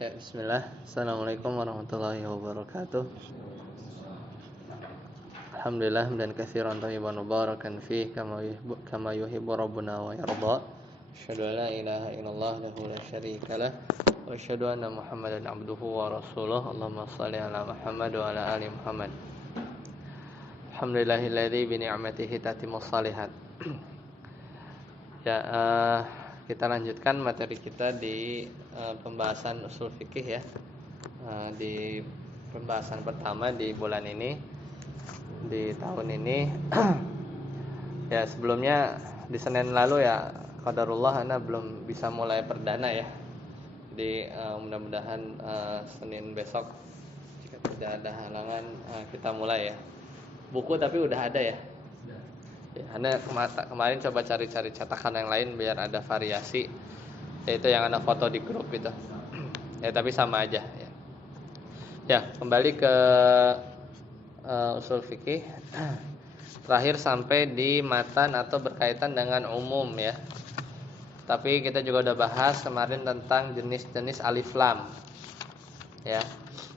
Ya, bismillah. Assalamualaikum warahmatullahi wabarakatuh. Alhamdulillah dan katsiran thayyiban mubarakan fih kama yuhibbu rabbuna wa yarda. Asyhadu an la ilaha illallah lahu la syarika lah wa asyhadu anna Muhammadan abduhu wa rasuluh. Allahumma shalli ala Muhammad wa ala ali Muhammad. Alhamdulillahilladzi bi ni'matihi tatimmus shalihat. Ya, kita lanjutkan materi kita di pembahasan usul fikih ya. Di pembahasan pertama di bulan ini, di tahun ini. Ya, sebelumnya di Senin lalu ya qadarullah ana belum bisa mulai perdana ya. Jadi mudah-mudahan Senin besok jika tidak ada halangan kita mulai ya. Buku tapi udah ada ya. Ya, Anda kemarin coba cari-cari cetakan yang lain biar ada variasi, yaitu yang Anda foto di grup itu. Ya, tapi sama aja ya. Ya, kembali ke usul fikih. Terakhir sampai di matan atau berkaitan dengan umum ya. Tapi kita juga udah bahas kemarin tentang jenis-jenis alif lam. Ya.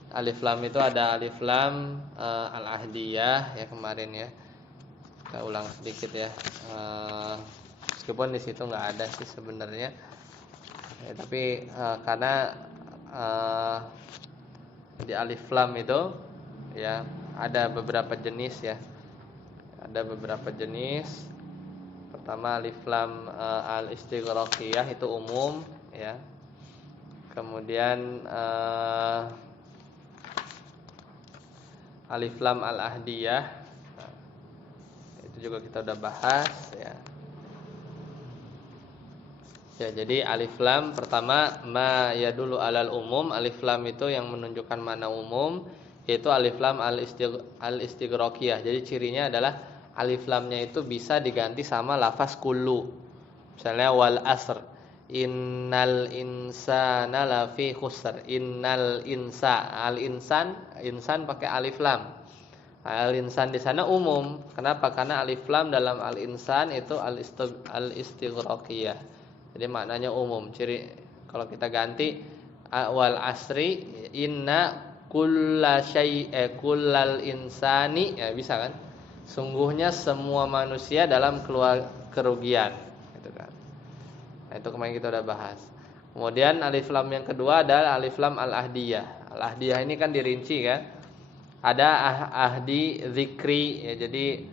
Alif lam itu ada alif lam al-ahdiyah ya kemarin ya. Kita ulang sedikit ya, meskipun di situ nggak ada sih sebenarnya, ya, tapi karena di alif lam itu ya ada beberapa jenis ya, ada beberapa jenis. Pertama alif lam al-istighraqiyah itu umum ya, kemudian alif lam al-ahdiyah juga kita udah bahas ya. Ya, jadi alif lam pertama ma yadulu alal umum. Alif lam itu yang menunjukkan mana umum, yaitu alif lam al-istighraqiyah. Jadi cirinya adalah alif lamnya itu bisa diganti sama lafaz kullu. Misalnya wal asr, innal insana lafi khusr. Innal insan pakai alif lam. Al-insan di sana umum. Kenapa? Karena alif lam dalam al-insan itu al-istighraqiyah. Jadi maknanya umum. Ciri kalau kita ganti wal asri inna kullal insani ya bisa kan? Sungguhnya semua manusia dalam kerugian, gitu kan. Nah, itu kemarin kita udah bahas. Kemudian alif lam yang kedua adalah alif lam al-ahdiyah. Al-ahdiyah ini kan dirinci kan? Ada ahdi zikri ya, jadi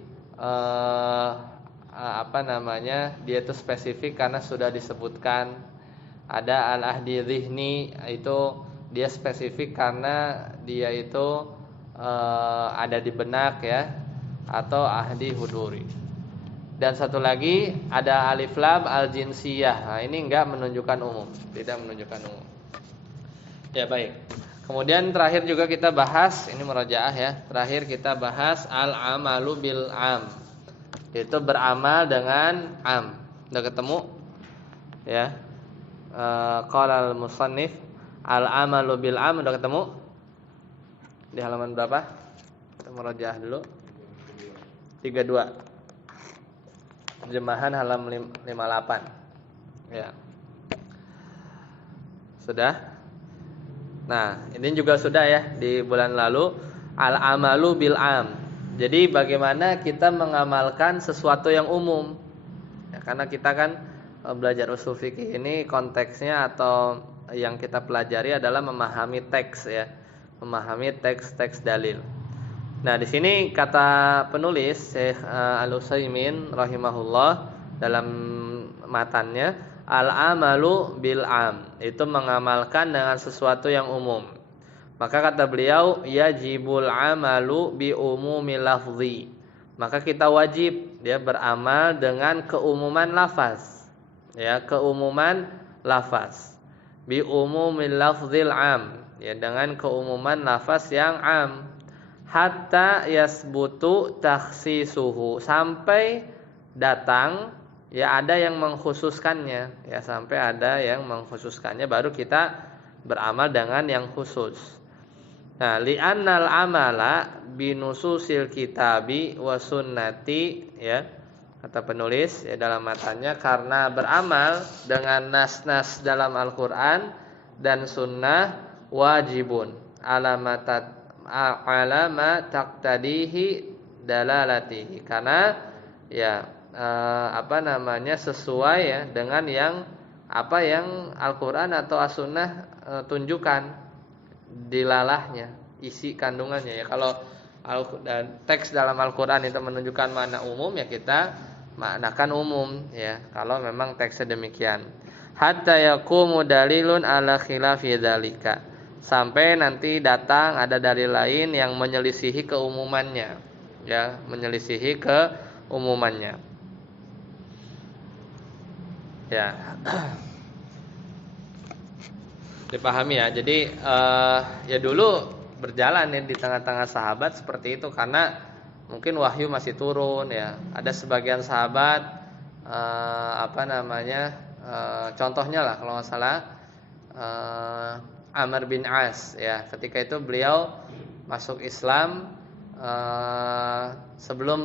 dia itu spesifik karena sudah disebutkan. Ada al-ahdi zihni, itu dia spesifik karena dia itu ada di benak ya, atau ahdi huduri. Dan satu lagi ada alif lam al-jinsiyah. Nah, ini enggak menunjukkan umum, tidak menunjukkan umum. Ya, baik. Kemudian terakhir juga kita bahas, ini murajaah ya. Terakhir kita bahas al-amalu bil am. Itu beramal dengan am. Udah ketemu? Ya. Qala al-musannif al-amalu bil am udah ketemu? Di halaman berapa? Kita murajaah dulu. 32. Terjemahan halaman 58. Ya. Sudah? Nah, ini juga sudah ya di bulan lalu al-amalu bil am. Jadi bagaimana kita mengamalkan sesuatu yang umum. Ya, karena kita kan belajar usul fikih ini konteksnya atau yang kita pelajari adalah memahami teks ya. Memahami teks-teks dalil. Nah, di sini kata penulis Syekh Al-Utsaimin rahimahullah dalam matannya al-amalu bil am, itu mengamalkan dengan sesuatu yang umum. Maka kata beliau yajibul amalu bi umumil lafzi. Maka kita wajib dia beramal dengan keumuman lafaz. Ya, keumuman lafaz. Bi umumil lafzil am, ya dengan keumuman lafaz yang am. Hatta yasbutu takhsisuhu, sampai datang ya ada yang mengkhususkannya, ya sampai ada yang mengkhususkannya baru kita beramal dengan yang khusus. Nah, li'annal amala binususil kitabi wa sunnati ya, kata penulis ya dalam matanya, karena beramal dengan nas-nas dalam Al-Qur'an dan sunnah wajibun alama taqtadihi dalalatihi, karena ya sesuai ya dengan yang Al-Qur'an atau As-Sunnah tunjukkan dilalahnya, isi kandungannya ya. Kalau teks dalam Al-Qur'an itu menunjukkan makna umum, ya kita maknakan umum ya, kalau memang teksnya demikian. Hatta yaqumu dalilun ala khilafi dzalika, sampai nanti datang ada dalil lain yang menyelisihi keumumannya ya, menyelisihi keumumannya ya. Dipahami ya. Jadi ya dulu berjalan ya di tengah-tengah sahabat seperti itu, karena mungkin wahyu masih turun ya. Ada sebagian sahabat contohnya lah kalau nggak salah Amr bin As ya, ketika itu beliau masuk Islam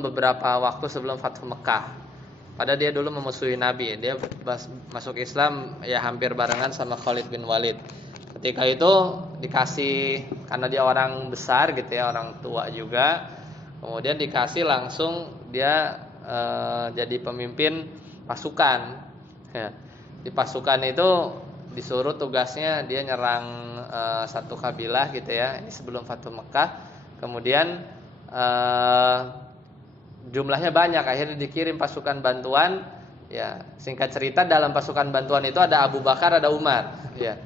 beberapa waktu sebelum Fathu Mekah. Padahal dia dulu memusuhi Nabi. Dia masuk Islam ya hampir barengan sama Khalid bin Walid. Ketika itu dikasih, karena dia orang besar gitu ya, orang tua juga, kemudian dikasih langsung dia jadi pemimpin pasukan ya. Di pasukan itu disuruh tugasnya dia nyerang satu kabilah gitu ya, ini sebelum Fathu Mekah. Kemudian jumlahnya banyak, akhirnya dikirim pasukan bantuan ya. Singkat cerita, dalam pasukan bantuan itu ada Abu Bakar, ada Umar ya.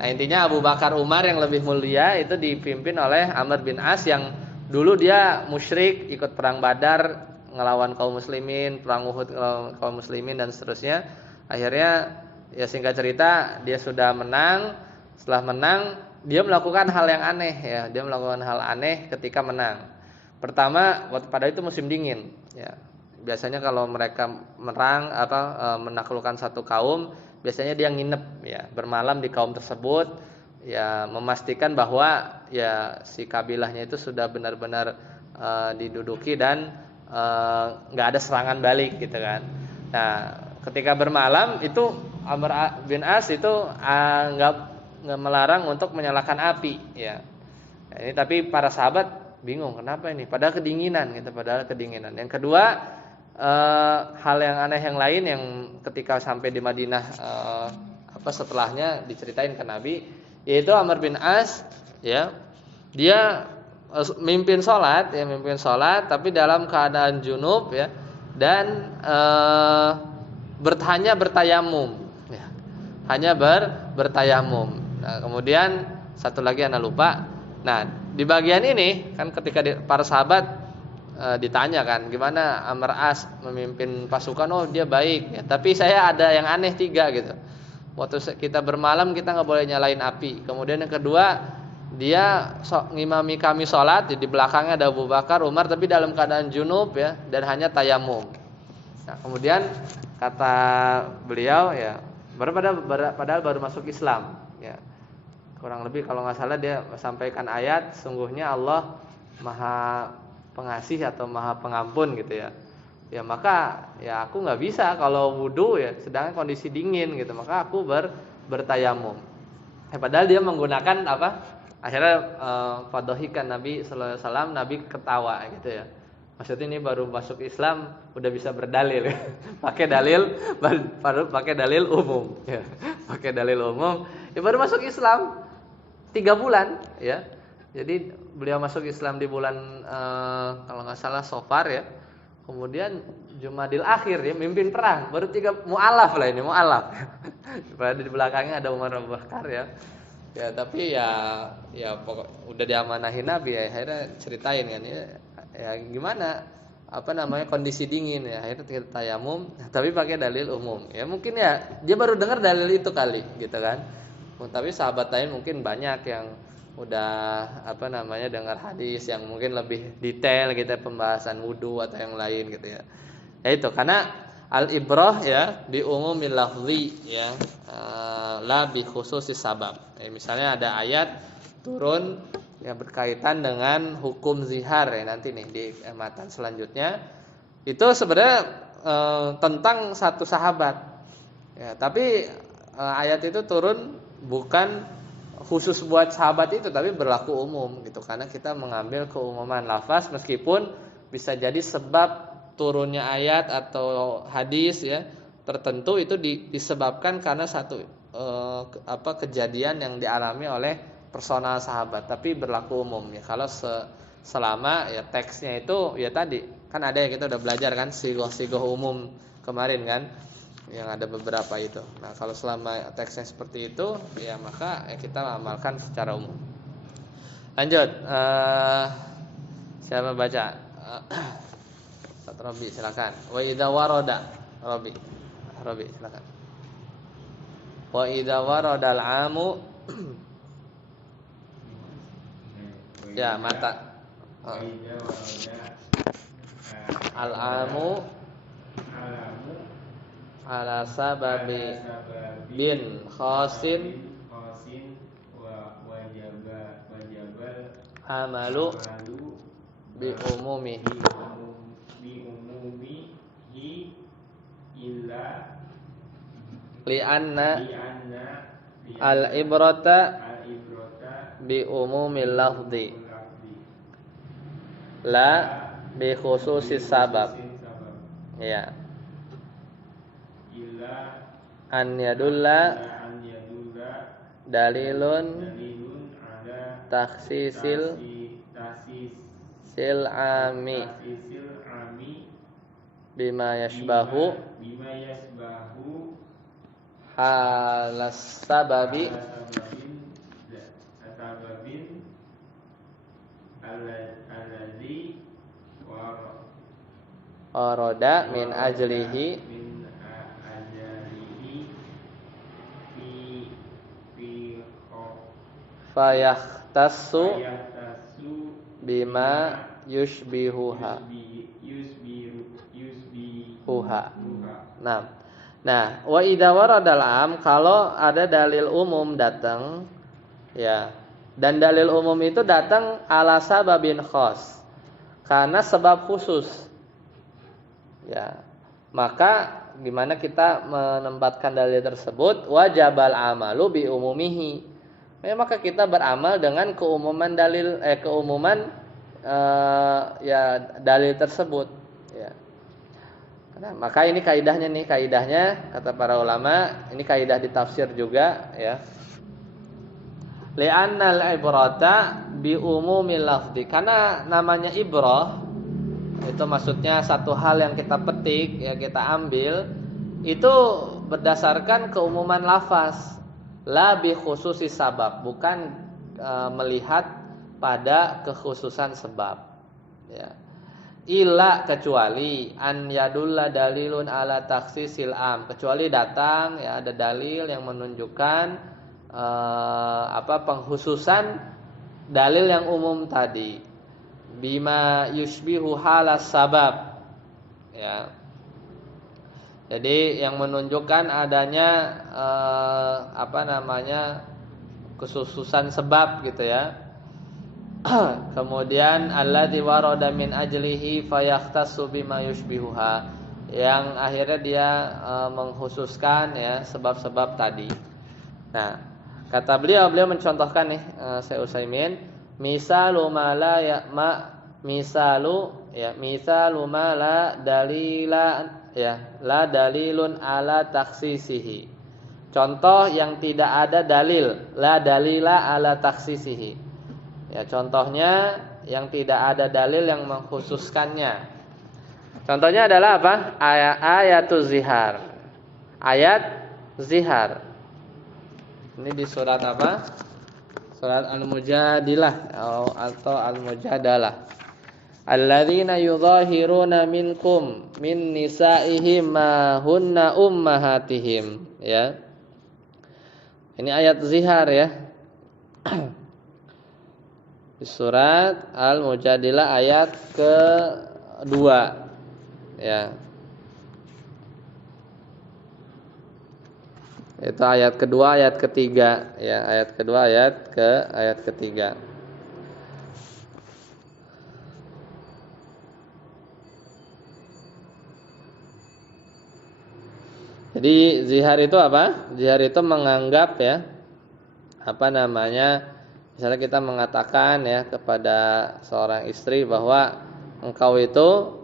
Nah intinya Abu Bakar Umar yang lebih mulia itu dipimpin oleh Amr bin As, yang dulu dia musyrik, ikut perang Badar ngelawan kaum muslimin, perang Uhud ngelawan kaum muslimin dan seterusnya. Akhirnya ya singkat cerita dia sudah menang. Setelah menang dia melakukan hal yang aneh ya, dia melakukan hal aneh ketika menang. Pertama, pada itu musim dingin ya. Biasanya kalau mereka menaklukkan satu kaum, biasanya dia nginep ya, bermalam di kaum tersebut ya, memastikan bahwa ya si kabilahnya itu sudah benar-benar diduduki dan nggak ada serangan balik gitu kan. Nah, ketika bermalam itu Amr bin As itu nggak melarang untuk menyalakan api ya. Nah, ini tapi para sahabat bingung kenapa ini, padahal kedinginan. Yang kedua, hal yang aneh yang lain yang ketika sampai di Madinah setelahnya diceritain ke Nabi, yaitu Amr bin As ya, dia mimpin sholat tapi dalam keadaan junub ya, dan hanya bertayamum ya, bertayamum. Nah, kemudian satu lagi anak lupa. Nah, di bagian ini kan ketika para sahabat ditanya kan, gimana Amr As memimpin pasukan? Oh dia baik ya, tapi saya ada yang aneh 3 gitu. Waktu kita bermalam kita nggak boleh nyalain api. Kemudian yang kedua, dia ngimami kami sholat, di belakangnya ada Abu Bakar, Umar, tapi dalam keadaan junub ya, dan hanya tayamum. Nah kemudian kata beliau ya, padahal baru masuk Islam ya. Kurang lebih kalau nggak salah dia sampaikan ayat, sungguhnya Allah Maha Pengasih atau Maha Pengampun gitu ya. Ya maka ya aku nggak bisa kalau wudu ya, sedangkan kondisi dingin gitu, maka aku bertayamum. Padahal dia menggunakan akhirnya fadohikan Nabi sallallahu alaihi wasallam, Nabi ketawa gitu ya. Maksudnya ini baru masuk Islam udah bisa berdalil ya. pakai dalil umum ya. Pakai dalil umum ya, baru masuk Islam 3 bulan ya. Jadi beliau masuk Islam di bulan kalau nggak salah Safar ya. Kemudian Jumadil Akhir ya, mimpin perang, baru 3 mualaf. Padahal di belakangnya ada Umar Abu Bakar ya. Ya tapi ya udah diamanahin Nabi ya, akhirnya ceritain kan ya gimana kondisi dingin ya, akhirnya kita tayamum tapi pakai dalil umum. Ya mungkin ya dia baru dengar dalil itu kali gitu kan. Tapi sahabat lain mungkin banyak yang udah dengar hadis yang mungkin lebih detail gitu ya, pembahasan wudu atau yang lain gitu ya. Ya itu karena al-ibrah ya bi umumil lafzi ya, la bi khususis sabab. Misalnya ada ayat turun yang berkaitan dengan hukum zihar ya, nanti nih di matan selanjutnya itu sebenarnya tentang satu sahabat ya, tapi ayat itu turun bukan khusus buat sahabat itu, tapi berlaku umum gitu, karena kita mengambil keumuman lafaz meskipun bisa jadi sebab turunnya ayat atau hadis ya tertentu itu disebabkan karena satu kejadian yang dialami oleh personal sahabat, tapi berlaku umum ya. Kalau selama ya teksnya itu ya tadi kan ada ya, kita udah belajar kan sigoh-sigoh umum kemarin kan, yang ada beberapa itu. Nah kalau selama teksnya seperti itu ya maka ya kita amalkan secara umum. Lanjut, siapa baca? Ustaz Robi silakan. Wa idza warada Robi silakan. Wa idza waradal amu ya mata al-amu ala sababi bin khasin amalu bi umumihi li'anna al-ibrata bi umumil lafzi la bi khususis sabab ya an yadulla dalilun takhsisil ami bima yashbahu halas sababi warada min ajlihi fayahtassu bima yushbihuha. Nah, wa idza waradal am, kalau ada dalil umum datang ya. Dan dalil umum itu datang ala sababin khas, karena sebab khusus. Ya. Maka gimana kita menempatkan dalil tersebut? Wajabal amalu bi umumihi. Maka kita beramal dengan keumuman dalil dalil tersebut ya. Nah, maka ini kaidahnya kata para ulama, ini kaidah di tafsir juga ya. Li'annal ibrata bi umumil lafzi, karena namanya ibrah itu maksudnya satu hal yang kita petik ya, kita ambil itu berdasarkan keumuman lafaz, la bi khususi sabab, bukan melihat pada kekhususan sebab ya. Illa, kecuali an yadulla dalilun ala takhsisil am, kecuali datang ya ada dalil yang menunjukkan pengkhususan dalil yang umum tadi, bima yushbihu halas sabab ya. Jadi yang menunjukkan adanya kekhususan sebab gitu ya. Kemudian alladzi warada min ajlihi fayahtassu bima yushbihuha, yang akhirnya dia mengkhususkan ya sebab-sebab tadi. Nah, kata beliau mencontohkan nih Syekh Utsaimin, misalu ma la dalila ya, la dalilun ala takhsisihi. Contoh yang tidak ada dalil, la dalila ala takhsisihi. Ya, contohnya yang tidak ada dalil yang mengkhususkannya. Contohnya adalah apa? Ayatuz zihar. Ayat zihar. Ini di surat apa? Surat Al-Mujadilah atau Al-Mujadalah. Alladzina yudhahiruna minkum min nisaihim ma hunna ummahatihim ya. Ini ayat zihar ya. Di surat Al-Mujadilah ayat ke-2 ya. Itu ayat kedua, ayat ketiga ya, ayat kedua, ayat ketiga. Jadi zihar itu apa? Zihar itu menganggap ya, apa namanya, misalnya kita mengatakan ya kepada seorang istri bahwa engkau itu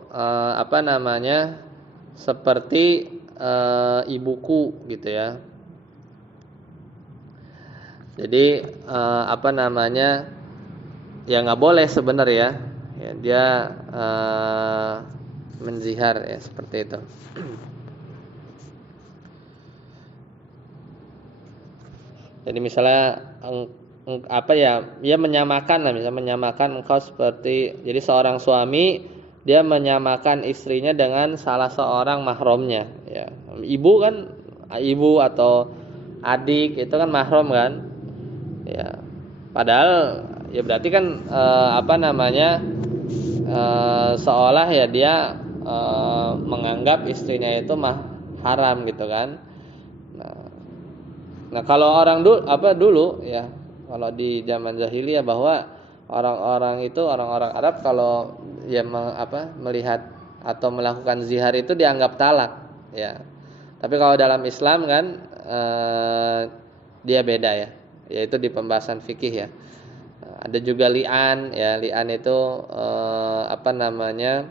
apa namanya, seperti ibuku gitu ya. Jadi apa namanya, ya nggak boleh sebenarnya ya dia menzihar ya seperti itu. Jadi misalnya apa ya, dia menyamakan lah, misalnya menyamakan engkau seperti, jadi seorang suami dia menyamakan istrinya dengan salah seorang mahramnya ya. Ibu kan, ibu atau adik itu kan mahram kan ya. Padahal ya berarti kan apa namanya, seolah ya dia menganggap istrinya itu haram gitu kan. Nah, kalau orang dulu ya, kalau di zaman jahiliyah bahwa orang-orang itu, orang-orang Arab kalau ya melihat atau melakukan zihar itu dianggap talak ya. Tapi kalau dalam Islam kan dia beda ya, yaitu di pembahasan fikih ya. Ada juga li'an ya, li'an itu apa namanya,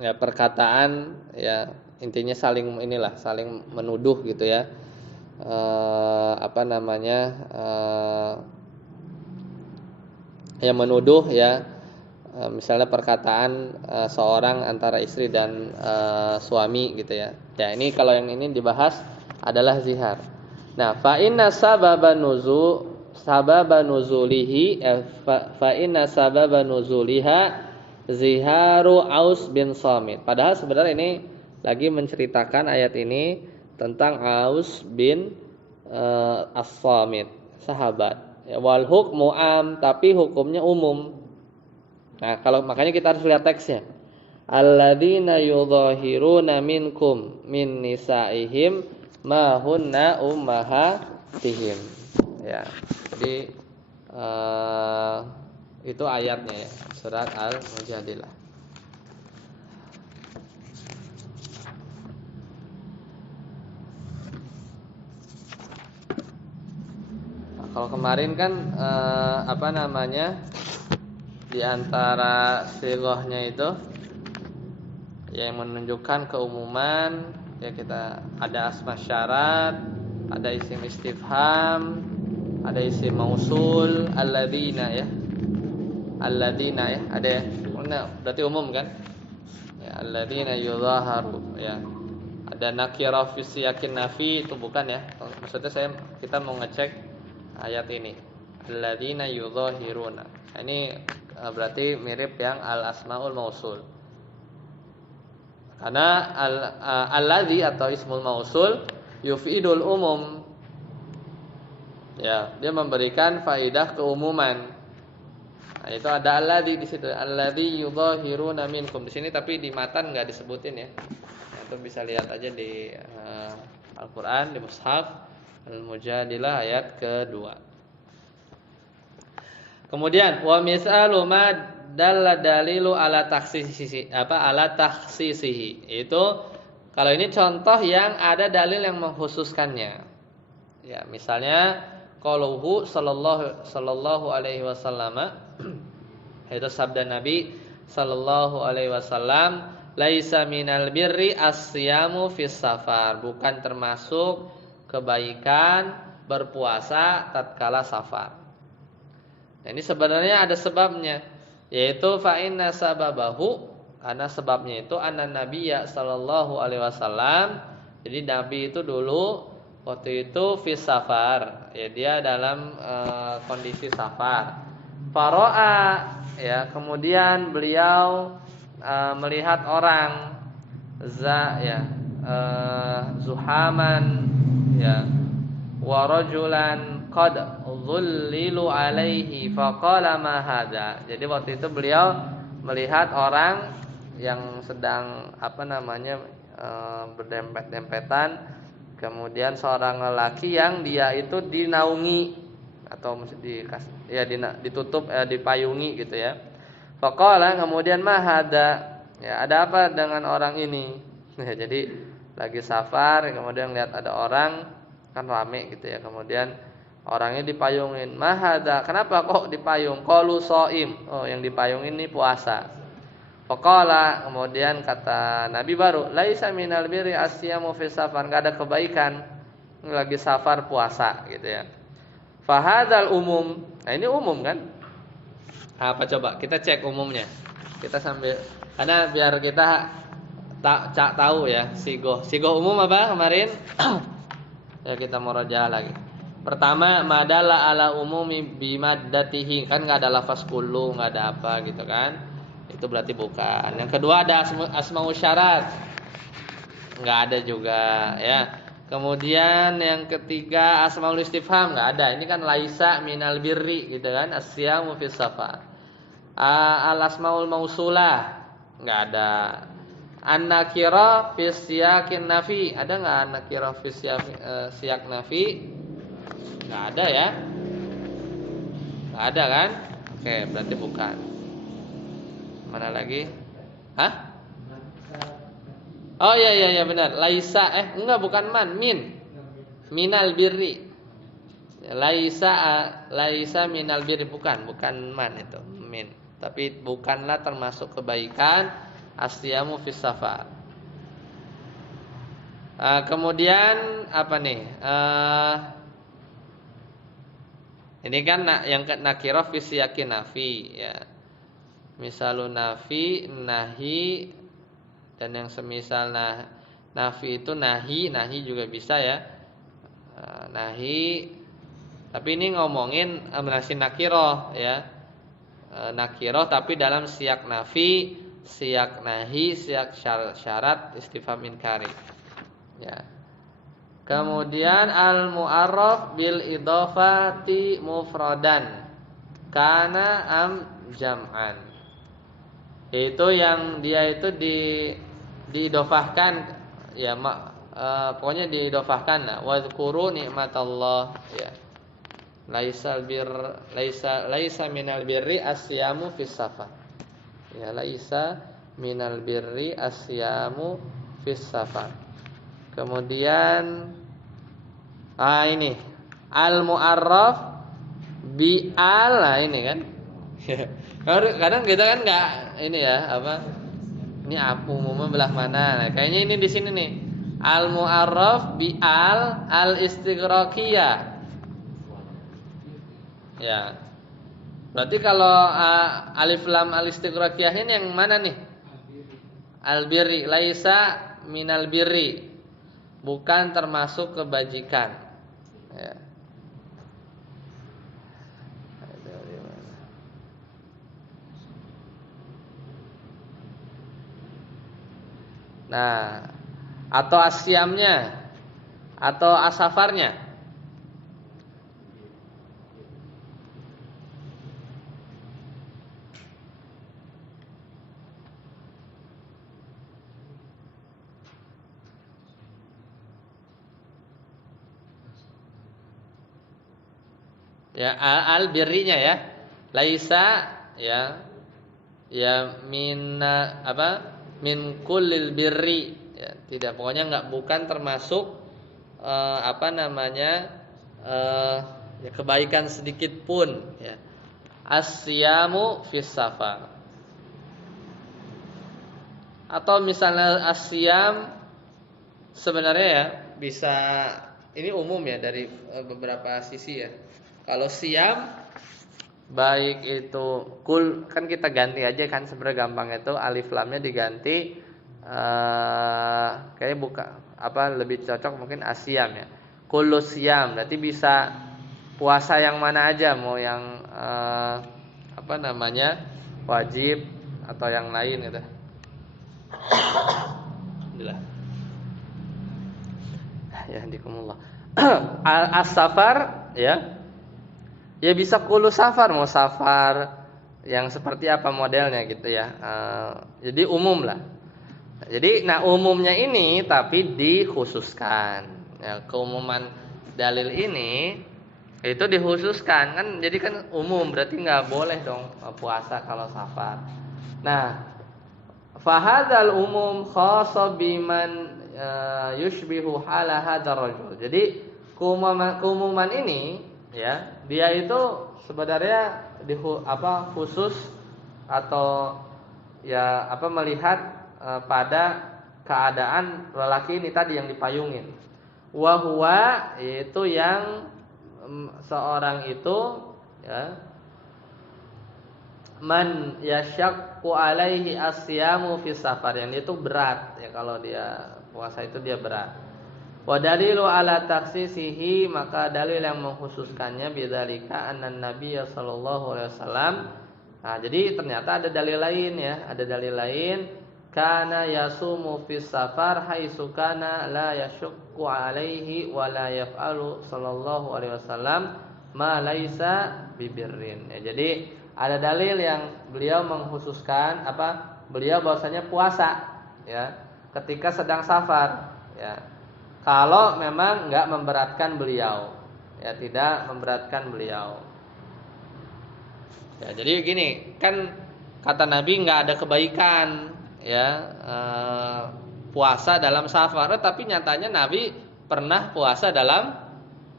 ya perkataan ya, intinya saling saling menuduh gitu ya. Apa namanya, yang menuduh ya, misalnya perkataan seorang antara istri dan suami gitu ya. Ya ini kalau yang ini dibahas adalah zihar. Nah, fa inna sababa nuzulihi fa inna sababa nuzuliha ziharu Aus bin Samit. Padahal sebenarnya ini lagi menceritakan ayat ini tentang Aus bin As-Samit, sahabat. Ya, wal hukmu am, tapi hukumnya umum. Nah, kalau makanya kita harus lihat teksnya. Alladzina yudhahiruna minkum min nisaihim ma hunna ummahatihim. Ya. Jadi itu ayatnya ya, surat Al-Mujadilah. Kalau kemarin kan apa namanya, di antara sighahnya itu yang menunjukkan keumuman ya, kita ada asma syarat, ada isim istifham, ada isim mausul, alladzina ya. Alladzina ya, ada ya. Berarti umum kan? Ya, alladzina yudhaharu ya. Ada nakirah fi siyakin nafi, itu bukan ya. Maksudnya kita mau ngecek ayat ini, alladzina yudhahiruna. Ini berarti mirip yang al asmaul mausul. Karena alladzi atau ismul mausul yufidul umum. Ya, dia memberikan faidah keumuman. Nah, itu ada alladzi di situ, alladzi yudhahiruna minkum di sini, tapi di matan enggak disebutin ya. Nah, itu bisa lihat aja di Al-Qur'an di mushaf Al-Mujadilah ayat kedua. Kemudian wa misalu ma dalla dalilu ala takhsisihi, ala takhsisihi. Itu kalau ini contoh yang ada dalil yang mengkhususkannya. Ya, misalnya qauluhu sallallahu alaihi wasallam, itu sabda Nabi sallallahu alaihi wasallam, laisa minal birri as-siyamu fis safar, bukan termasuk kebaikan berpuasa tatkala safar. Nah, ini sebenarnya ada sebabnya, yaitu fa inna sababahu, karena sebabnya itu anna nabiyya sallallahu alaihi wasallam, jadi Nabi itu dulu waktu itu fis safar, ya dia dalam kondisi safar. Faro'a ya, kemudian beliau melihat orang zuhaman ya, wa rajulan qad dhullilu alaihi faqala ma hadza. Jadi waktu itu beliau melihat orang yang sedang berdempet-dempetan, kemudian seorang lelaki yang dia itu dinaungi atau ditutup, dipayungi gitu ya. Faqala, kemudian ma hadza, ya ada apa dengan orang ini? Ya, jadi lagi safar, kemudian lihat ada orang kan rame gitu ya, kemudian Orangnya dipayungin. Mahada, kenapa kok dipayung? Qalu shaim. Oh, yang dipayung ini puasa. Faqala, kemudian kata Nabi baru, laisa minal birri asyamu fi safar. Enggak ada kebaikan lagi safar puasa gitu ya. Fahadzal umum. Nah, ini umum kan? Apa coba? Kita cek umumnya. Kita sambil karena biar kita tahu ya, sigoh. Sigoh umum apa kemarin? Ya kita murajaah lagi. Pertama, madalla ala umumi bimaddatihi, kan enggak ada lafaz kullu, enggak ada apa gitu kan. Itu berarti bukan. Yang kedua ada asmaul syarat. Enggak ada juga ya. Kemudian yang ketiga asmaul istifham, enggak ada. Ini kan laisa minal birri gitu kan, asyamu fis safar. Al asmaul mausulah, enggak ada. An-nakira fi siyaqin nafi, ada enggak an-nakira fi siyaq nafi? Enggak ada ya. Enggak ada kan? Oke, berarti bukan. Mana lagi? Hah? Oh iya benar. Laisa enggak, bukan man, min. Minal birri. Laisa minal birri, bukan man itu, min. Tapi bukanlah termasuk kebaikan asyamu fis safar. Kemudian apa nih? Ini kan yang nakirah fi siyaqin nafi ya. Misalun nafi, nahi, dan yang semisal nafi itu nahi juga bisa ya. Nahi, tapi ini ngomongin masih nakiroh ya. Nakiroh tapi dalam siyak nafi, siyak nahi, siyak syarat, istifham inkari. Ya. Kemudian al mu'arraf bil idhofati mufradan kana am jam'an. Itu yang dia itu diidofahkan ya, pokoknya diidofahkan lah. Wadhkuru nikmatallah ya. Laisa minal birri asyamu fis safar. Ya, laisa minal birri asyamu fis safar. Kemudian ini al mu'arraf bi al, ini kan. Kadang kita kan enggak ini ya, apa? Ini umumnya belah mana? Nah, kayaknya ini di sini nih. Al mu'arraf bi al istighraqiyah. Ya. Berarti kalau alif lam al istighraqiyah ini yang mana nih? Al birri, laisa minal birri. Bukan termasuk kebajikan. Ya. Nah, atau asyamnya atau asafarnya. Ya, al birrinya ya. Laisa ya. Ya min apa? Min kullil birri ya, tidak, pokoknya bukan termasuk ya, kebaikan sedikit pun ya. Asyamu fis safar. Atau misalnya asyam sebenarnya ya bisa, ini umum ya dari beberapa sisi ya. Kalau siam baik itu kan kita ganti aja kan, sebenarnya gampang itu alif lamnya diganti kayaknya lebih cocok mungkin asyam ya. Kullu siyam berarti bisa puasa yang mana aja, mau yang wajib atau yang lain gitu. Alhamdulillah. Ya dikumullah. As-safar ya. Ya bisa kullu safar, mau safar yang seperti apa modelnya gitu ya. Jadi umum lah. Jadi umumnya ini tapi dikhususkan. Ya, keumuman dalil ini itu dikhususkan kan, jadi kan umum berarti nggak boleh dong puasa kalau safar. Nah, fahadzal umum khassa biman yushbihu hala hadzal rajul. Jadi keumuman ini Ya, dia itu sebenarnya khusus atau ya melihat pada keadaan lelaki ini tadi yang dipayungin. Wa huwa yaitu yang seorang itu ya man yasyaqqu alaihi asyamu fi safar, yang itu berat ya, kalau dia puasa itu dia berat. Wa dalilu ala taksisihi, maka dalil yang mengkhususkannya bidzalika anna nabiyya sallallahu alaihi wasallam. Nah, jadi ternyata ada dalil lain ya, ada dalil lain, kana yasumu fis safar haitsu kana la yashuqqu alaihi wa la yaf'alu sallallahu alaihi wasallam ma laisa bibirrin. Ya, jadi ada dalil yang beliau mengkhususkan beliau bahwasanya puasa ya ketika sedang safar ya. Kalau memang enggak memberatkan beliau, ya tidak memberatkan beliau. Ya, jadi gini, kan kata Nabi enggak ada kebaikan, ya puasa dalam safar. Tapi nyatanya Nabi pernah puasa dalam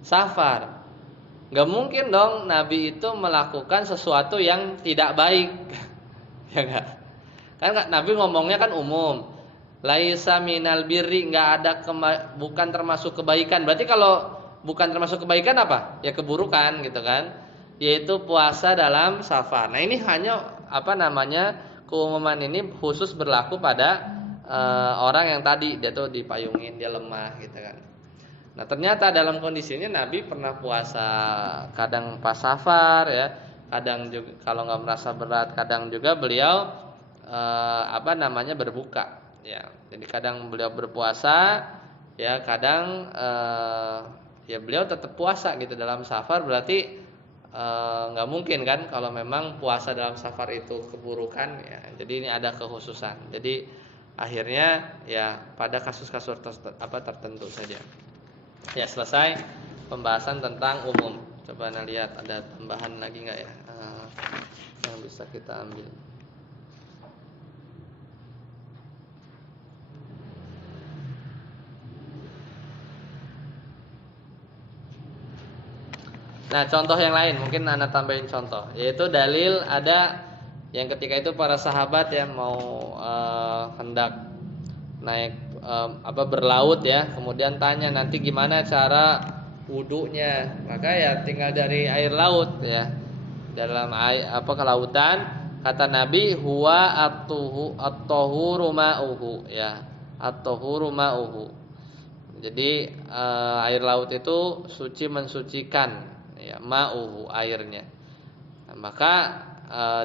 safar. Enggak mungkin dong Nabi itu melakukan sesuatu yang tidak baik, ya enggak? Kan Nabi ngomongnya kan umum. Laisa minal birri, enggak ada bukan termasuk kebaikan. Berarti kalau bukan termasuk kebaikan apa? Ya keburukan gitu kan. Yaitu puasa dalam safar. Nah, ini hanya keumuman ini khusus berlaku pada orang yang tadi dia tuh dipayungin, dia lemah gitu kan. Nah, ternyata dalam kondisinya Nabi pernah puasa kadang pas safar ya, kadang juga kalau enggak merasa berat, kadang juga beliau berbuka. Ya, jadi kadang beliau berpuasa, ya kadang ya beliau tetap puasa gitu dalam safar. Berarti nggak mungkin kan kalau memang puasa dalam safar itu keburukan ya. Jadi ini ada kekhususan. Jadi akhirnya ya pada kasus-kasus tertentu saja. Ya, selesai pembahasan tentang umum. Coba lihat ada tambahan lagi nggak ya yang bisa kita ambil. Nah, contoh yang lain mungkin Anda tambahin contoh, yaitu dalil ada yang ketika itu para sahabat yang mau hendak naik berlaut ya, kemudian tanya nanti gimana cara wudunya, maka ya tinggal dari air laut ya, dalam air kelautan, kata Nabi huwa at-tahuru ma'uhu ya, at-tahuru ma'uhu. Jadi air laut itu suci mensucikan ya, ma'uhu airnya. Nah, maka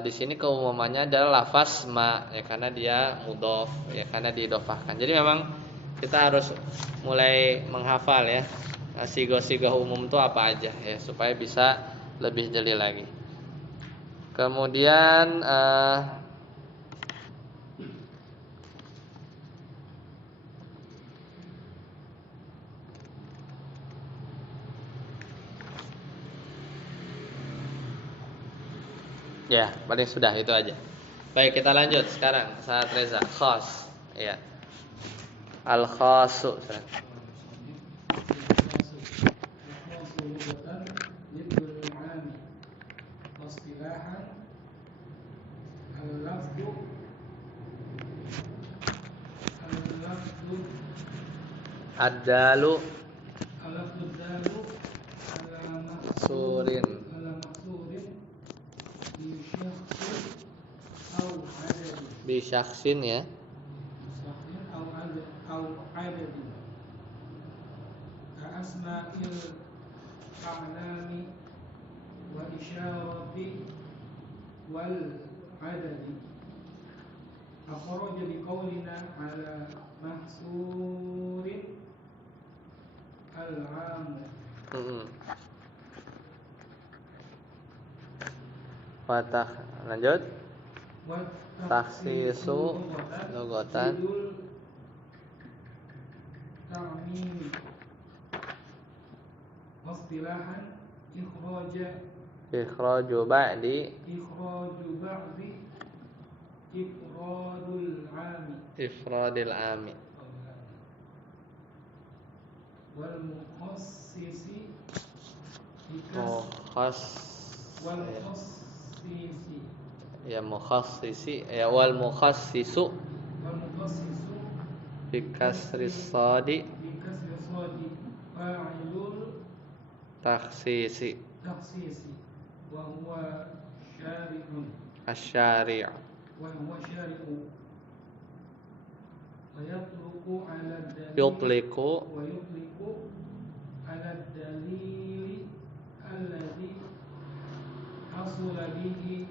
di sini keumumannya adalah lafaz ma ya, karena dia mudhof ya, karena diidhofahkan. Jadi memang kita harus mulai menghafal ya sigoh-sigoh umum itu apa aja ya, supaya bisa lebih jeli lagi. Kemudian ya, paling sudah itu aja. Baik, kita lanjut sekarang. Saat Reza, khas. Ya. Al-khasu. Ad-dalu surin bi syakhsin ya, ka asma'il a'lami wa isyarati wal adadi. Akhraja bi qawlina ala mahsurin al-'am. Fatah, lanjut. Takhsisu lugatan ta'mini wastilahan ikhraju ba'di ifradil ami wal mukhassisi Mukhas wal mukhassisi ya mukhassisi ya wal mukhassisu bikasri shadi fa'ilul takhsisi wa huwa syari'un asy-syari' wa huwa syari'u wa yutliqu ala dalili alladhi hasula bihi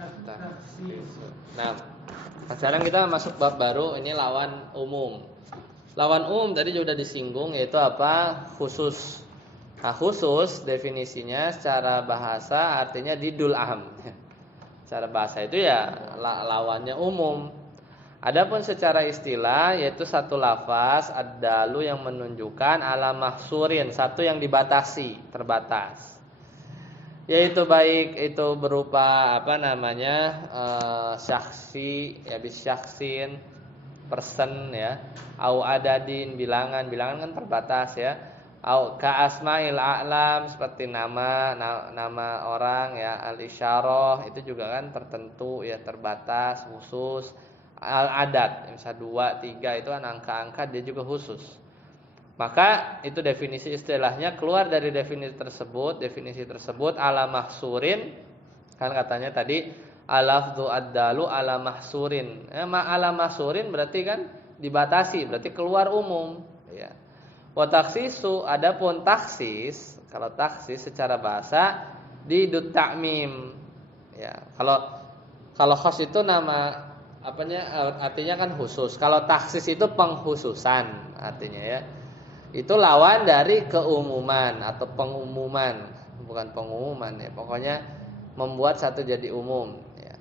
at-takhsis. Nah, sekarang kita masuk bab baru, ini lawan umum. Lawan umum tadi sudah disinggung, yaitu apa? Khusus. Nah, khusus definisinya secara bahasa artinya didul am. Secara bahasa itu ya lawannya umum. Adapun secara istilah yaitu satu lafaz ad-dalu yang menunjukkan ala mahsurin, satu yang dibatasi, terbatas. Yaitu baik itu berupa apa namanya syaksi ya bisyaksin person ya au adadin bilangan kan terbatas ya au ka asmail a'lam seperti nama orang ya al isyarah itu juga kan tertentu ya terbatas khusus al adad misalnya 2 3 itu kan angka-angka dia juga khusus. Maka itu definisi istilahnya keluar dari definisi tersebut ala mahsurin kan katanya tadi alafdhu ad-dalu ala mahsurin. Ala mahsurin berarti kan dibatasi, berarti keluar umum ya. Wa takhsisu adapun taksis, kalau taksis secara bahasa didut ta'mim. Ya, kalau khas itu nama artinya kan khusus. Kalau taksis itu pengkhususan artinya ya. Itu lawan dari keumuman atau pengumuman, bukan pengumuman ya. Pokoknya membuat satu jadi umum ya.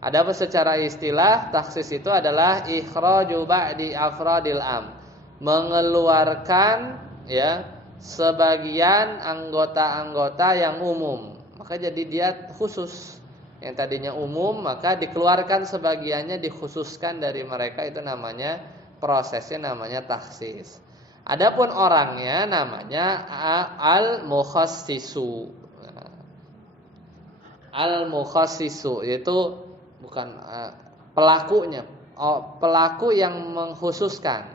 Adapun secara istilah taksis itu adalah ikhraju ba'di afradil am, mengeluarkan ya sebagian anggota-anggota yang umum, maka jadi dia khusus. Yang tadinya umum maka dikeluarkan sebagiannya, dikhususkan dari mereka, itu namanya prosesnya namanya taksis. Adapun orangnya namanya al-mukhassisu. Al-mukhassisu yaitu bukan pelakunya, pelaku yang mengkhususkan.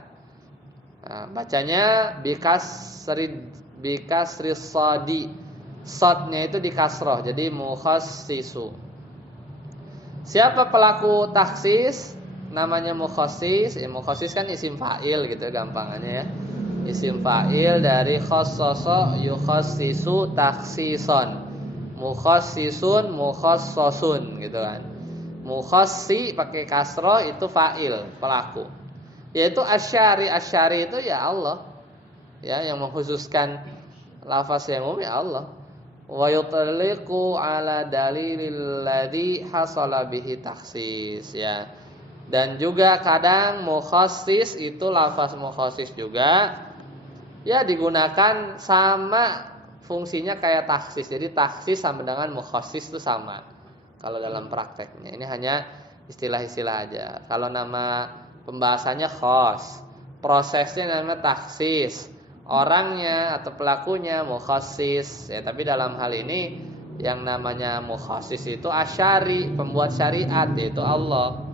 Nah, bacanya bikasri shadi. Shadnya itu di kasroh, jadi mukhassisu. Siapa pelaku taksis? Namanya mukhassis. Mukhassis kan isim fa'il gitu gampangannya ya. Isim fa'il dari khassasa yukhassisu takhsisan. Mukhassisun mukhassasun gitu kan. Mukhassi pakai kasroh itu fa'il, pelaku. Yaitu asyari itu ya Allah. Ya, yang mengkhususkan lafaz yang umum ya Allah. Wa yutliqu ala dalilil ladzi hasala bihi takhsis ya. Dan juga kadang mukhassis itu lafaz mukhassis juga ya digunakan sama fungsinya kayak taksis. Jadi taksis sama dengan mukhassis itu sama. Kalau dalam prakteknya ini hanya istilah-istilah aja. Kalau nama pembahasannya khas, prosesnya namanya taksis, orangnya atau pelakunya mukhassis. Ya, tapi dalam hal ini yang namanya mukhassis itu asyari, pembuat syariat, yaitu Allah.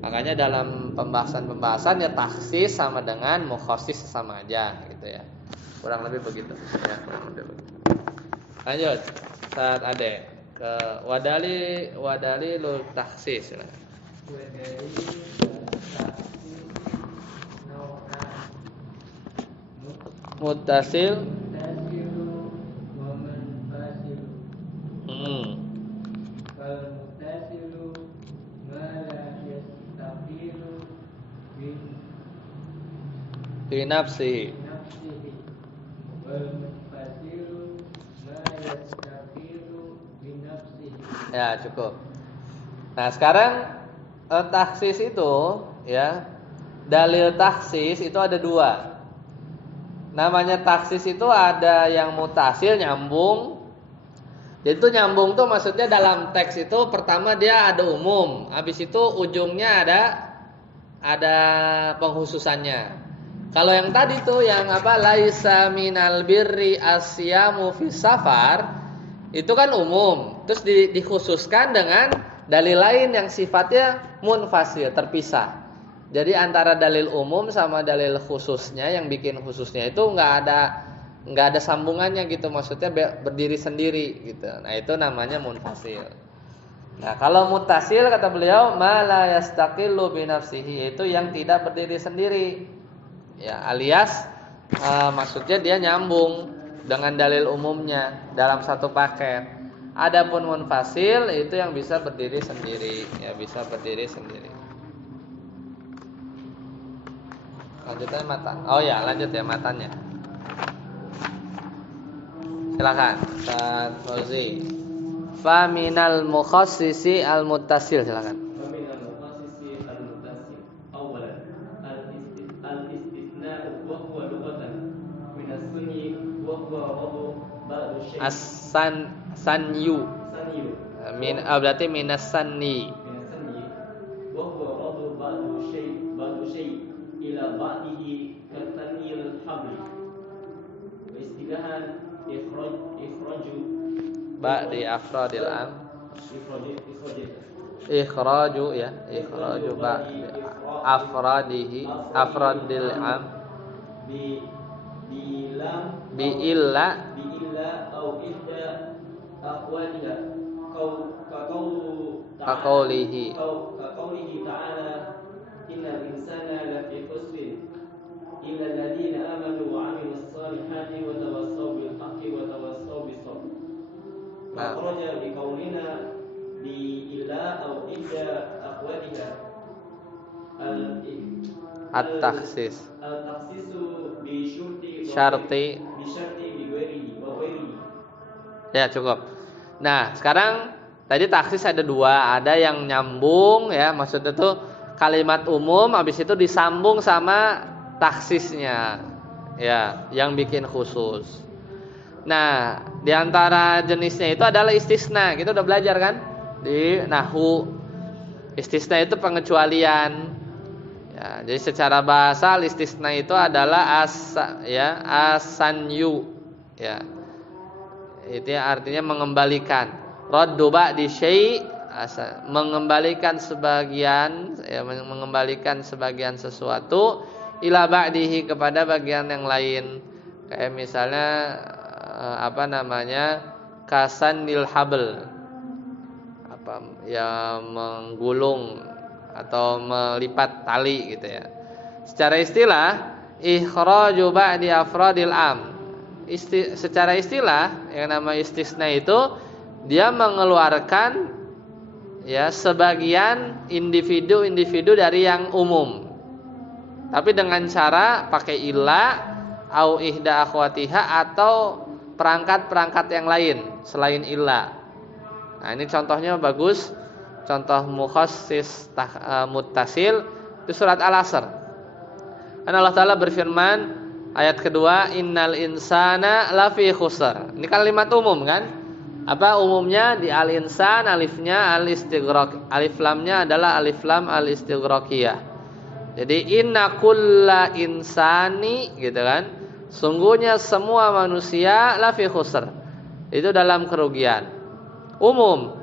Makanya dalam pembahasan ya taksis sama dengan mukhassis sama aja gitu ya. Kurang lebih begitu ya, kurang lebih begitu. Lanjut. Saat Ade ke wadali lul taksis. Muttasil fi nafsihi ya cukup. Nah sekarang taksis itu ya, dalil taksis itu ada dua. Namanya taksis itu ada yang mutasil, nyambung. Jadi itu nyambung tuh maksudnya dalam teks itu pertama dia ada umum, habis itu ujungnya ada penghususannya. Kalau yang tadi tuh yang apa laisa minal birri asyamu fis safar itu kan umum. Terus dikhususkan dengan dalil lain yang sifatnya munfasil, terpisah. Jadi antara dalil umum sama dalil khususnya yang bikin khususnya itu nggak ada sambungannya gitu, maksudnya berdiri sendiri gitu. Nah, itu namanya munfasil. Nah, kalau muttasil kata beliau ma la yastaqillu bi nafsihi, itu yang tidak berdiri sendiri. Ya, alias maksudnya dia nyambung dengan dalil umumnya dalam satu paket. Adapun munfasil itu yang bisa berdiri sendiri, ya bisa berdiri sendiri. Lanjutnya matan. Oh ya, lanjut ya matannya. Silakan, Ustaz Fauzi. Fa minal mukhassisi al muttasil, silakan. Sanyu min berarti minas sanni wa huwa radu ba'du syai ila ba'dihi katanil habli wa istilahan ikhraju ba'di afradil am ikhraju ya ikhraju ba'di afradil am bi illa au ihda aqwaliha kaqaulihi ta'ala innal insana lafi khusrin illa alladziina aamanu wa 'amilus shalihati wa tawassaw bil haqqi wa tawassaw bis sabr. Akhraja bi qaulina bi illa au ihda aqwaliha at-takhsis bi syarti bi ghairihi wa ghairihi. Ya, cukup. Nah, sekarang tadi taksis ada dua, ada yang nyambung ya, maksudnya tuh kalimat umum habis itu disambung sama taksisnya. Ya, yang bikin khusus. Nah, di antara jenisnya itu adalah istisna. Kita udah belajar kan? Di nahwu. Istisna itu pengecualian. Ya, jadi secara bahasa istisna itu adalah asanyu. Ya. Itu artinya mengembalikan. Raddu ba'di syai' mengembalikan sebagian ya, mengembalikan sebagian sesuatu ila ba'dihi kepada bagian yang lain. Kayak misalnya kasanil habl. Ya menggulung atau melipat tali gitu ya. Secara istilah ikhraju ba'di afradil am. Secara istilah yang nama istisna itu dia mengeluarkan ya sebagian individu dari yang umum, tapi dengan cara pakai illa au ihda akhwatiha atau perangkat-perangkat yang lain selain illa. Nah, ini contohnya bagus. Contoh mukhassis muttasil itu surat Al-Asr. Karena Allah Ta'ala berfirman ayat kedua, innal insana lafi khusr. Ini kalimat umum kan? Apa umumnya di al-insan alifnya al-istighraq. Alif lamnya adalah alif lam al-istighraqiyah. Jadi inna kulla insani gitu kan? Sungguhnya semua manusia lafi khusr. Itu dalam kerugian. Umum.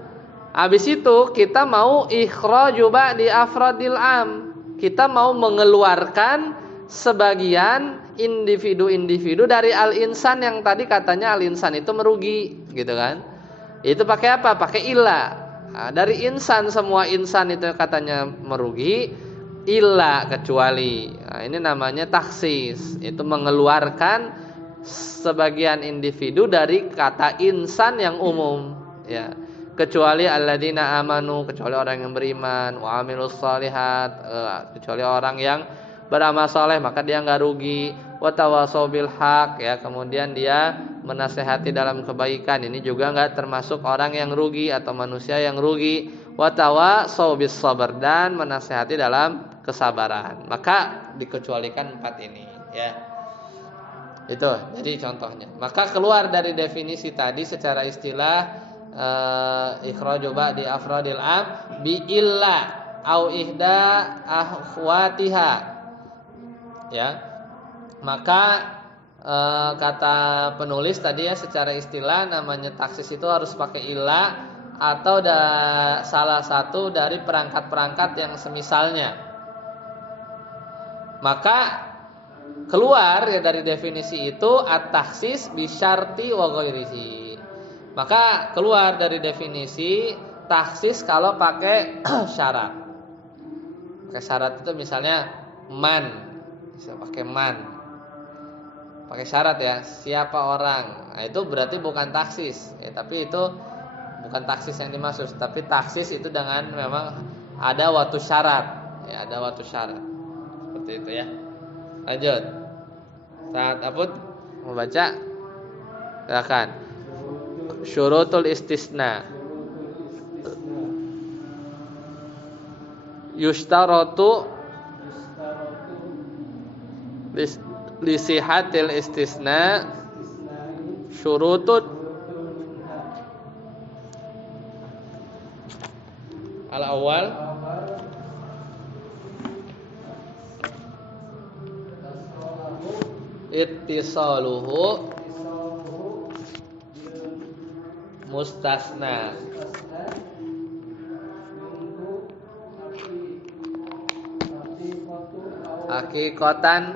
Habis itu kita mau ikhraju ba'di afradil am. Kita mau mengeluarkan sebagian individu-individu dari al-insan yang tadi katanya al-insan itu merugi, gitu kan? Itu pakai apa? Pakai illa. Nah, dari insan semua insan itu katanya merugi, illa kecuali. Nah, ini namanya taksis. Itu mengeluarkan sebagian individu dari kata insan yang umum, ya. Kecuali alladzina amanu, kecuali orang yang beriman, wa amilus shalihat, kecuali orang yang beramal soleh, maka dia enggak rugi. Wa tawassaw bil haq, ya, kemudian dia menasehati dalam kebaikan, ini juga enggak termasuk orang yang rugi atau manusia yang rugi. Wa tawassaw bis sabr, dan menasehati dalam kesabaran. Maka dikecualikan 4 ini, ya. Itu jadi contohnya. Maka keluar dari definisi tadi secara istilah ikhraju ba'di afradil am bi illa au ihda akhwatiha, ya, Maka kata penulis tadi ya, secara istilah namanya taksis itu harus pakai ilah atau salah satu dari perangkat-perangkat yang semisalnya. Maka keluar ya dari definisi itu at-taksis bisyarti wa ghairihi. Maka keluar dari definisi taksis kalau pakai syarat. Pakai syarat itu misalnya man, bisa pakai man. Pakai syarat ya, siapa orang. Nah, itu berarti bukan taksis. Ya, tapi itu bukan taksis yang dimaksud, tapi taksis itu dengan memang ada waktu syarat. Ya, ada waktu syarat. Seperti itu ya. Lanjut. Saat Apud mau baca? Silakan. Syurutul istisna. Yushtaratu lisihatil istisna syurutut al-awwal ittisaluhu mustasna hakikatan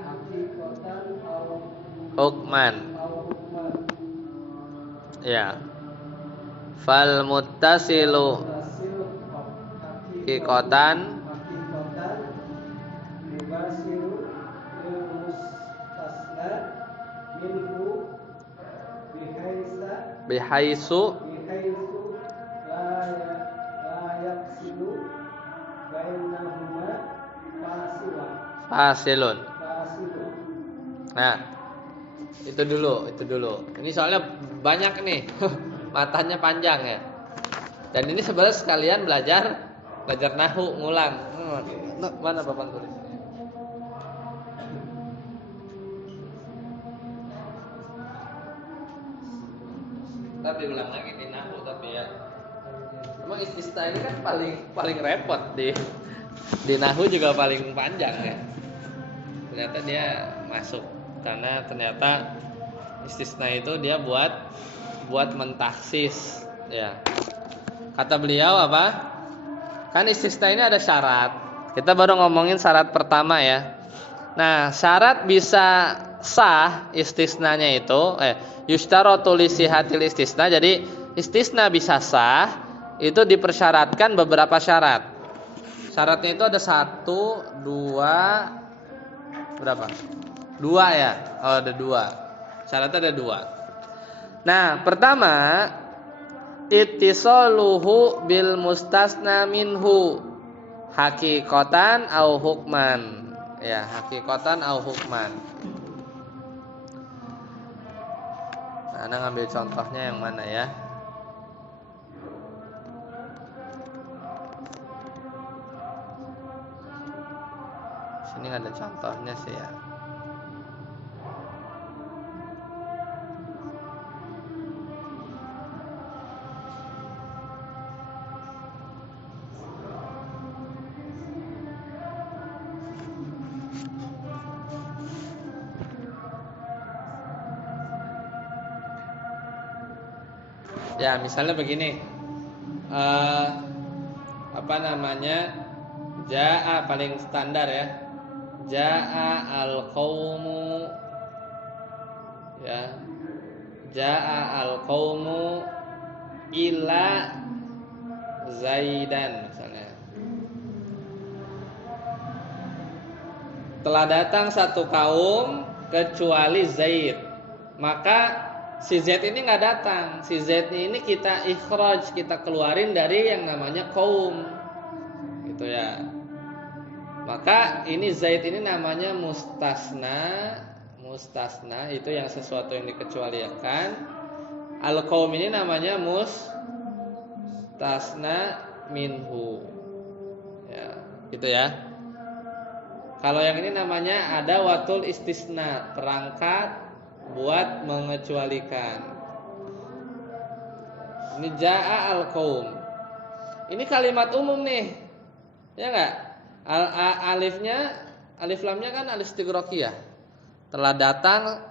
hukman. Ya. Fal muttasilu hakikatan bihaisu fasilun. Nah, itu dulu. Ini soalnya banyak nih. Matanya panjang ya. Dan ini sebenarnya sekalian belajar nahwu, ngulang. Mana papan tulis? Tapi ulang lagi di nahwu tapi ya. Emang istisna ini kan paling repot di nahwu juga paling panjang ya. Ternyata dia masuk karena ternyata istisna itu dia buat mentaksis ya. Kata beliau apa? Kan istisna ini ada syarat. Kita baru ngomongin syarat pertama ya. Nah, syarat bisa sah istisnanya itu yushtaratu li sihatil istisna. Jadi istisna bisa sah itu dipersyaratkan beberapa syarat. Syaratnya itu ada 1, 2, berapa? 2 ya. Oh, ada 2. Syaratnya ada 2. Nah, pertama ittisaluhu bil mustasna minhu hakikatan au hukman. Ya, hakikatan au hukman. Nah, Anda ngambil contohnya yang mana ya? Sini nggak ada contohnya sih ya. Ya, misalnya begini, apa namanya, jaa paling standar ya, jaa al-qaumu, ya, jaa al-qaumu ila Zaidan misalnya. Telah datang satu kaum kecuali Zaid, maka si Z ini nggak datang. Si Z ini kita ikhraj, kita keluarin dari yang namanya kaum, gitu ya. Maka ini Zaid ini namanya mustasna. Mustasna itu yang sesuatu yang dikecualikan. Al-qaum ini namanya mustasna minhu. Ya, gitu ya. Kalau yang ini namanya ada watul istisna, perangkat buat mengecualikan. Ini jaa al-qaum. Ini kalimat umum nih. Ya enggak? Alif lamnya kan alif istighraqiyah. telah datang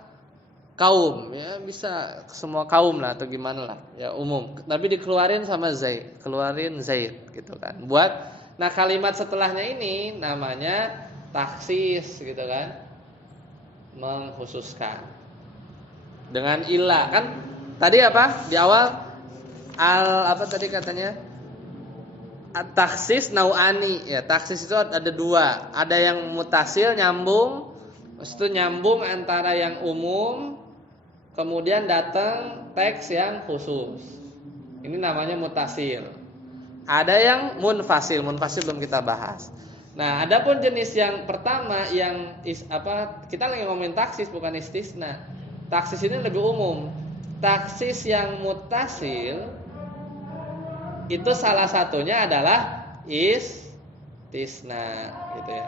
kaum, ya bisa semua kaum lah atau gimana lah, ya umum. Tapi dikeluarin sama Zaid, keluarin Zaid gitu kan. Nah kalimat setelahnya ini namanya taksis gitu kan, mengkhususkan dengan ilah kan. Tadi apa di awal apa tadi katanya? Taksis nau'ani, ya taksis itu ada dua, ada yang mutasil nyambung, itu nyambung antara yang umum, kemudian datang teks yang khusus, ini namanya mutasil. Ada yang munfasil belum kita bahas. Nah, adapun jenis yang pertama yang kita lagi ngomongin taksis bukan istisna. Taksis ini lebih umum. Taksis yang mutasil itu salah satunya adalah istisna gitu ya.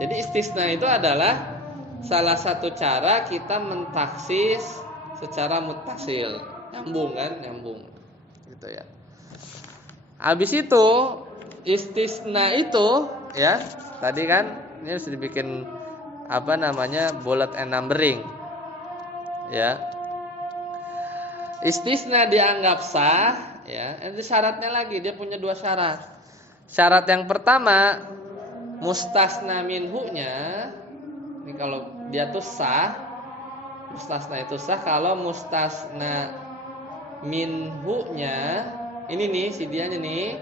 Jadi istisna itu adalah salah satu cara kita mentaksis secara mutasil, nyambung kan, nyambung gitu ya. Habis itu istisna itu ya, tadi kan ini harus dibikin bullet and numbering ya. Istisna dianggap sah ya, itu syaratnya lagi, dia punya dua syarat. Syarat yang pertama, mustasna minhu-nya ini kalau dia tuh sah, mustasna itu sah kalau mustasna minhu-nya ini nih si dianya nih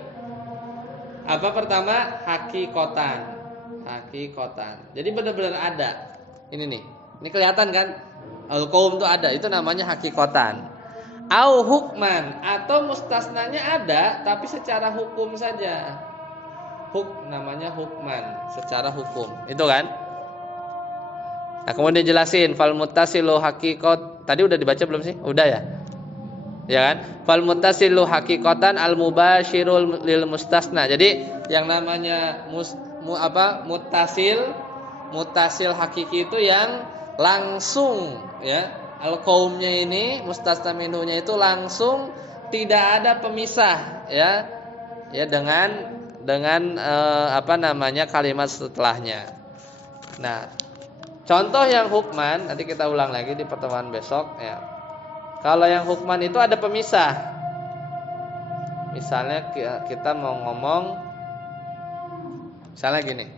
apa pertama hakikotan. Jadi benar-benar ada. Ini nih. Ini kelihatan kan? Al-qaum itu ada, itu namanya hakikotan. Au hukman, atau mustasnanya ada tapi secara hukum saja. Namanya hukman, secara hukum. Itu kan? Nah, kemudian dijelasin fal muttasilu haqiqat. Tadi udah dibaca belum sih? Udah ya? Ya kan? Fal muttasilu haqiqatan al mubashirul lil mustasna. Jadi yang namanya mutasil hakiki itu yang langsung ya. Al qaumnya ini mustasna minhunya itu langsung, tidak ada pemisah ya. Ya dengan kalimat setelahnya. Nah, contoh yang hukman nanti kita ulang lagi di pertemuan besok ya. Kalau yang hukman itu ada pemisah. Misalnya kita mau ngomong, misalnya gini.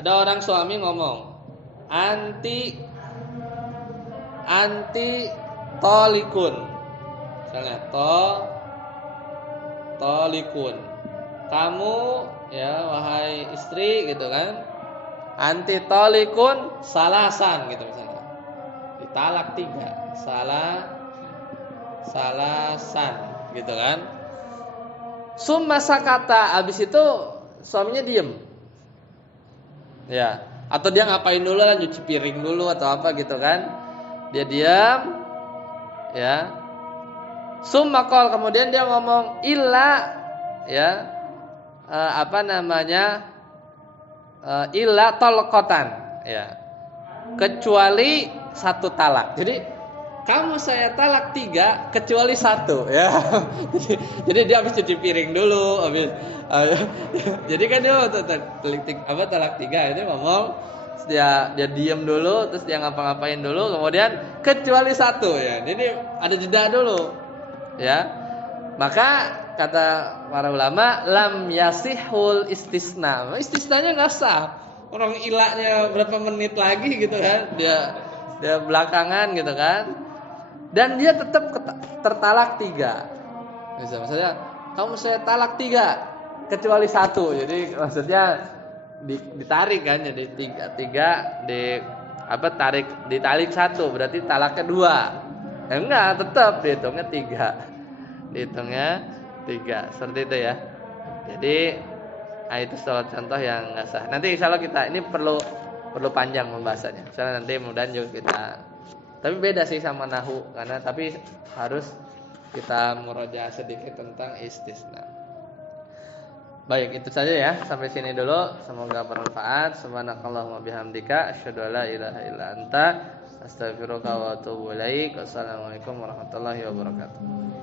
Ada orang suami ngomong, anti tolikun. Misalnya tolikun. Kamu ya wahai istri gitu kan. Anti tolikun salasan gitu misalnya. Ditalak 3. Salasan gitu kan. Summa sakata, habis itu suaminya diem. Ya, atau dia ngapain dulu lah, nyuci piring dulu atau apa gitu kan. Dia diam. Ya. Summa qol, kemudian dia ngomong illa ya. Illa talqatan ya. Kecuali 1 talak. Jadi kamu saya talak 3 kecuali 1 ya. Jadi dia habis cuci piring dulu, jadi kan dia talak 3 itu ngomong, dia diam dulu, terus dia ngapa-ngapain dulu, kemudian kecuali 1 ya. Jadi ada jeda dulu ya. Maka kata para ulama lam yasihul istisna. Istisnanya enggak sah. Orang ilahnya berapa menit lagi gitu kan. Dia belakangan gitu kan. Dan dia tetap tertalak 3. Misalnya kamu saya talak 3 kecuali 1. Jadi maksudnya ditarik kan, jadi 3 ditalik 1 berarti talaknya 2. Enggak, tetap dihitungnya 3 seperti itu ya. Jadi itu salah contoh yang nggak sah. Nanti insya Allah kita ini perlu panjang pembahasannya. Misalnya nanti mudah-mudahan juga kita. Tapi beda sih sama nahu karena tapi harus kita murojaah sedikit tentang istisna. Baik, itu saja ya. Sampai sini dulu. Semoga bermanfaat. Subhanakallahumma bihamdika asyhadu an la ilaha illa anta astaghfiruka wa atubu ilaik. Wassalamualaikum warahmatullahi wabarakatuh.